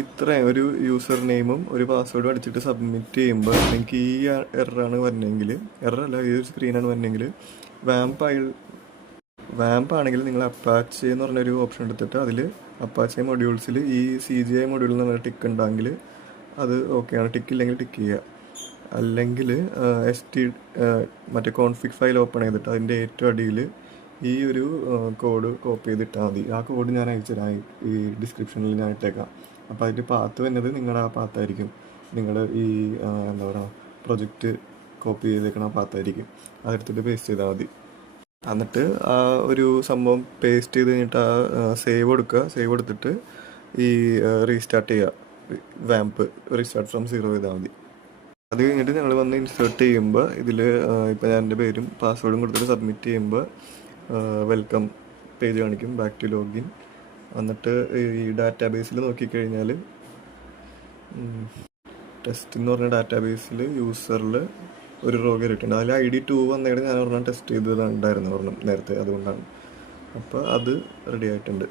ഇത്രയും ഒരു യൂസർ നെയിമും ഒരു പാസ്വേഡും അടിച്ചിട്ട് സബ്മിറ്റ് ചെയ്യുമ്പോൾ നിങ്ങൾക്ക് ഈ എററാണ് വരണമെങ്കിൽ, എററല്ല ഈ ഒരു സ്ക്രീനാണ് വരണമെങ്കിൽ, വാമ്പ് ആണെങ്കിൽ നിങ്ങൾ അപ്പാച്ചെ എന്ന് പറഞ്ഞൊരു ഓപ്ഷൻ എടുത്തിട്ട് അതിൽ അപ്പാച്ചെ മൊഡ്യൂൾസിൽ ഈ CGI മൊഡ്യൂൾ എന്ന് പറഞ്ഞ ടിക്ക് ഉണ്ടെങ്കിൽ അത് ഓക്കെയാണ്. ടിക്ക് ഇല്ലെങ്കിൽ ടിക്ക് ചെയ്യുക. അല്ലെങ്കിൽ മറ്റേ കോൺഫിഗ് ഫയൽ ഓപ്പൺ ചെയ്തിട്ട് അതിൻ്റെ ഏറ്റവും അടിയിൽ ഈ ഒരു കോഡ് കോപ്പി ചെയ്തിട്ടാൽ മതി. ആ കോഡ് ഞാൻ അയച്ചുതരാം, ഈ ഡിസ്ക്രിപ്ഷനിൽ ഞാൻ ഇട്ടേക്കാം. അപ്പോൾ അതിൻ്റെ പാത്ത് വരുന്നത് നിങ്ങളുടെ ആ പാത്തായിരിക്കും. നിങ്ങൾ ഈ എന്താ പറയുക പ്രൊജക്റ്റ് കോപ്പി ചെയ്തേക്കണ പാത്തായിരിക്കും. അതെടുത്തിട്ട് പേസ്റ്റ് ചെയ്താൽ മതി. എന്നിട്ട് ആ ഒരു സംഭവം പേസ്റ്റ് ചെയ്ത് കഴിഞ്ഞിട്ട് സേവ് കൊടുക്കുക. സേവ് കൊടുത്തിട്ട് ഈ റീസ്റ്റാർട്ട് ചെയ്യുക. വാമ്പ് റീസ്റ്റാർട്ട് ഫ്രം 0 ചെയ്താൽ മതി. അത് കഴിഞ്ഞിട്ട് ഞങ്ങൾ വന്ന് ഇൻസേർട്ട് ചെയ്യുമ്പോൾ ഇതിൽ ഇപ്പോൾ ഞാൻ എൻ്റെ പേരും പാസ്വേഡും കൊടുത്തിട്ട് സബ്മിറ്റ് ചെയ്യുമ്പോൾ വെൽക്കം പേജ് കാണിക്കും, ബാക്ക് ടു ലോഗിൻ. എന്നിട്ട് ഈ ഡാറ്റാബേസിൽ നോക്കിക്കഴിഞ്ഞാൽ ടെസ്റ്റ് എന്ന് പറഞ്ഞ ഡാറ്റാബേസിൽ യൂസറിൽ ഒരു റോ കയറിയിട്ടുണ്ട്. അതിൽ ID 2 വന്നേടെ ഞാൻ ഒരെണ്ണം ടെസ്റ്റ് ചെയ്തതുണ്ടായിരുന്നു ഒരെണ്ണം നേരത്തെ, അതുകൊണ്ടാണ്. അപ്പോൾ അത് റെഡി ആയിട്ടുണ്ട്.